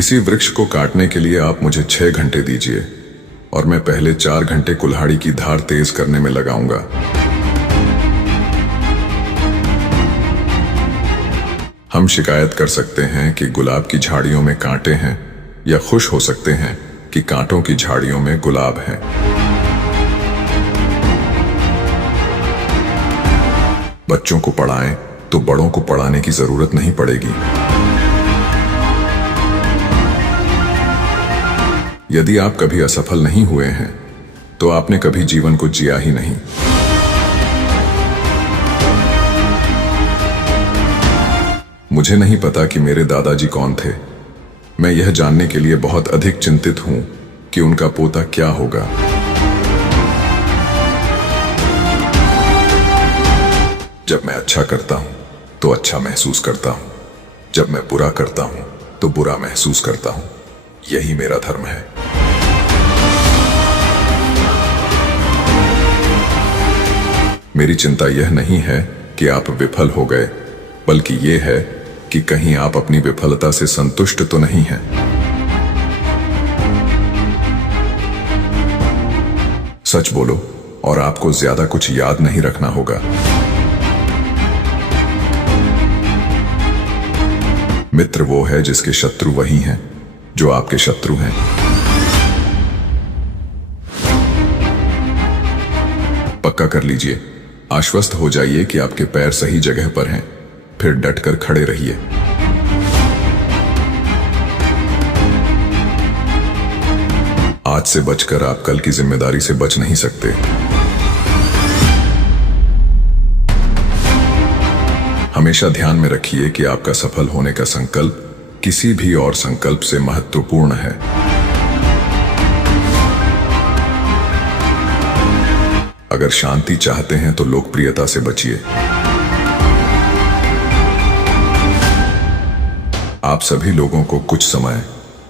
किसी वृक्ष को काटने के लिए आप मुझे 6 घंटे दीजिए और मैं पहले 4 घंटे कुल्हाड़ी की धार तेज करने में लगाऊंगा। हम शिकायत कर सकते हैं कि गुलाब की झाड़ियों में कांटे हैं, या खुश हो सकते हैं कि कांटों की झाड़ियों में गुलाब हैं। बच्चों को पढ़ाएं तो बड़ों को पढ़ाने की जरूरत नहीं पड़ेगी। यदि आप कभी असफल नहीं हुए हैं तो आपने कभी जीवन को जिया ही नहीं। मुझे नहीं पता कि मेरे दादाजी कौन थे। मैं यह जानने के लिए बहुत अधिक चिंतित हूं कि उनका पोता क्या होगा। जब मैं अच्छा करता हूं तो अच्छा महसूस करता हूं, जब मैं बुरा करता हूं तो बुरा महसूस करता हूं। यही मेरा धर्म है। मेरी चिंता यह नहीं है कि आप विफल हो गए, बल्कि यह है कि कहीं आप अपनी विफलता से संतुष्ट तो नहीं हैं। सच बोलो और आपको ज्यादा कुछ याद नहीं रखना होगा। मित्र वो है जिसके शत्रु वही हैं जो आपके शत्रु हैं। पक्का कर लीजिए, आश्वस्त हो जाइए कि आपके पैर सही जगह पर हैं, फिर डटकर खड़े रहिए। आज से बचकर आप कल की जिम्मेदारी से बच नहीं सकते। हमेशा ध्यान में रखिए कि आपका सफल होने का संकल्प किसी भी और संकल्प से महत्वपूर्ण है। अगर शांति चाहते हैं तो लोकप्रियता से बचिए। आप सभी लोगों को कुछ समय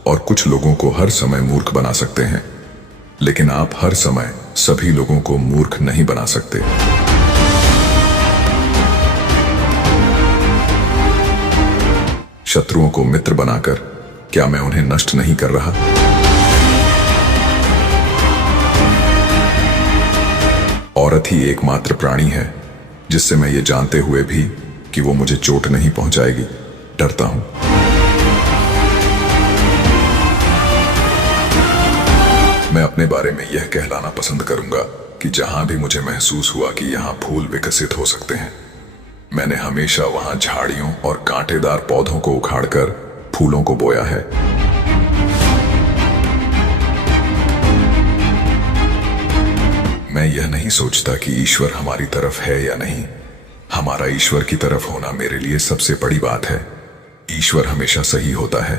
और कुछ लोगों को हर समय मूर्ख बना सकते हैं, लेकिन आप हर समय सभी लोगों को मूर्ख नहीं बना सकते। शत्रुओं को मित्र बनाकर क्या मैं उन्हें नष्ट नहीं कर रहा? औरत ही एकमात्र प्राणी है जिससे मैं ये जानते हुए भी कि वो मुझे चोट नहीं पहुंचाएगी डरता हूं। मैं अपने बारे में यह कहलाना पसंद करूंगा कि जहां भी मुझे महसूस हुआ कि यहां फूल विकसित हो सकते हैं, मैंने हमेशा वहां झाड़ियों और कांटेदार पौधों को उखाड़कर फूलों को बोया है। मैं यह नहीं सोचता कि ईश्वर हमारी तरफ है या नहीं। हमारा ईश्वर की तरफ होना मेरे लिए सबसे बड़ी बात है। ईश्वर हमेशा सही होता है।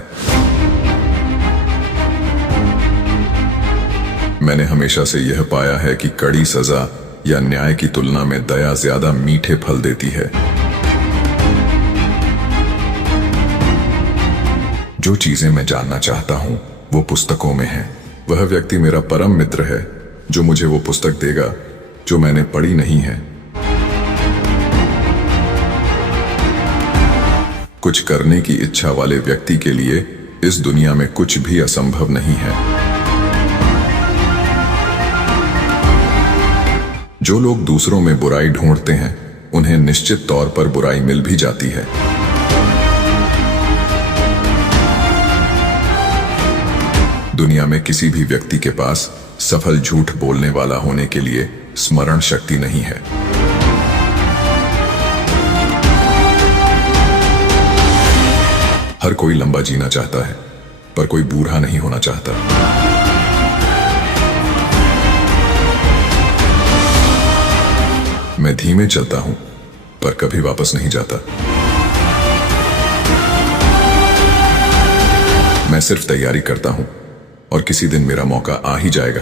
मैंने हमेशा से यह पाया है कि कड़ी सजा या न्याय की तुलना में दया ज्यादा मीठे फल देती है। जो चीजें मैं जानना चाहता हूं वो पुस्तकों में है। वह व्यक्ति मेरा परम मित्र है जो मुझे वो पुस्तक देगा जो मैंने पढ़ी नहीं है। कुछ करने की इच्छा वाले व्यक्ति के लिए इस दुनिया में कुछ भी असंभव नहीं है। जो लोग दूसरों में बुराई ढूंढते हैं उन्हें निश्चित तौर पर बुराई मिल भी जाती है। दुनिया में किसी भी व्यक्ति के पास सफल झूठ बोलने वाला होने के लिए स्मरण शक्ति नहीं है। हर कोई लंबा जीना चाहता है, पर कोई बूढ़ा नहीं होना चाहता। मैं धीमे चलता हूं, पर कभी वापस नहीं जाता। मैं सिर्फ तैयारी करता हूं और किसी दिन मेरा मौका आ ही जाएगा।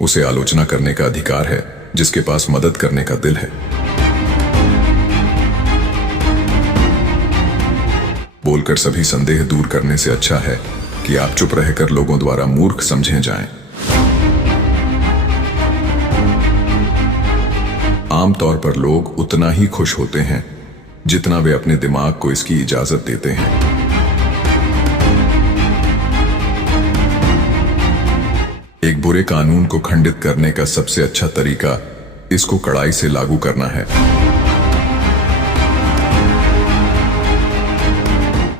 उसे आलोचना करने का अधिकार है जिसके पास मदद करने का दिल है। बोलकर सभी संदेह दूर करने से अच्छा है कि आप चुप रहकर लोगों द्वारा मूर्ख समझे जाएं। आमतौर पर लोग उतना ही खुश होते हैं जितना वे अपने दिमाग को इसकी इजाजत देते हैं। एक बुरे कानून को खंडित करने का सबसे अच्छा तरीका इसको कड़ाई से लागू करना है।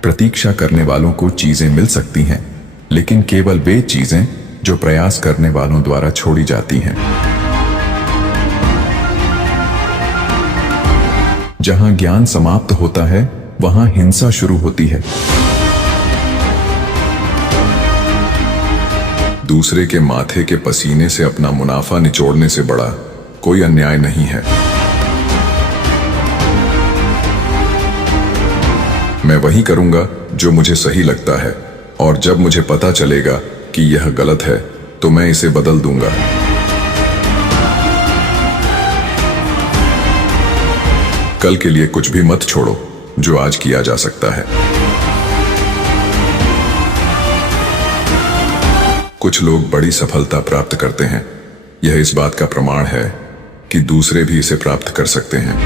प्रतीक्षा करने वालों को चीजें मिल सकती हैं, लेकिन केवल वे चीजें जो प्रयास करने वालों द्वारा छोड़ी जाती हैं। जहां ज्ञान समाप्त होता है वहां हिंसा शुरू होती है। दूसरे के माथे के पसीने से अपना मुनाफा निचोड़ने से बड़ा कोई अन्याय नहीं है। मैं वही करूंगा जो मुझे सही लगता है, और जब मुझे पता चलेगा कि यह गलत है तो मैं इसे बदल दूंगा। कल के लिए कुछ भी मत छोड़ो जो आज किया जा सकता है। कुछ लोग बड़ी सफलता प्राप्त करते हैं। यह इस बात का प्रमाण है कि दूसरे भी इसे प्राप्त कर सकते हैं।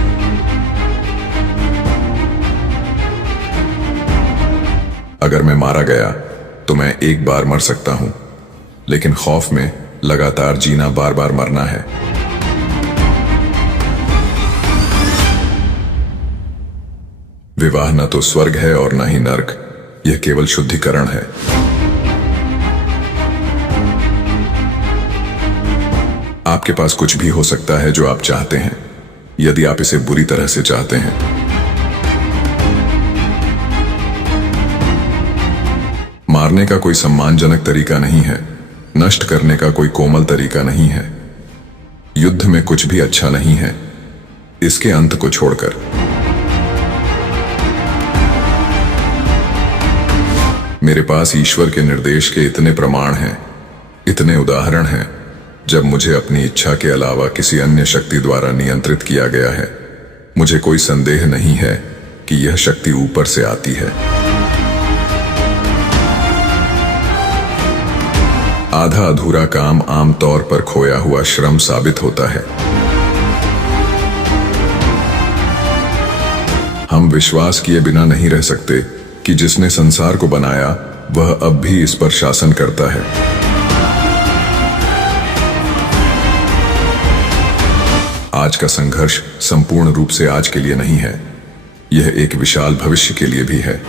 अगर मैं मारा गया तो मैं एक बार मर सकता हूं, लेकिन खौफ में लगातार जीना बार बार मरना है। विवाह न तो स्वर्ग है और न ही नर्क, यह केवल शुद्धिकरण है। आपके पास कुछ भी हो सकता है जो आप चाहते हैं, यदि आप इसे बुरी तरह से चाहते हैं। मारने का कोई सम्मानजनक तरीका नहीं है, नष्ट करने का कोई कोमल तरीका नहीं है। युद्ध में कुछ भी अच्छा नहीं है, इसके अंत को छोड़कर। मेरे पास ईश्वर के निर्देश के इतने प्रमाण हैं, इतने उदाहरण हैं, जब मुझे अपनी इच्छा के अलावा किसी अन्य शक्ति द्वारा नियंत्रित किया गया है। मुझे कोई संदेह नहीं है कि यह शक्ति ऊपर से आती है। आधा अधूरा काम आमतौर पर खोया हुआ श्रम साबित होता है। हम विश्वास किए बिना नहीं रह सकते कि जिसने संसार को बनाया वह अब भी इस पर शासन करता है। आज का संघर्ष संपूर्ण रूप से आज के लिए नहीं है, यह एक विशाल भविष्य के लिए भी है।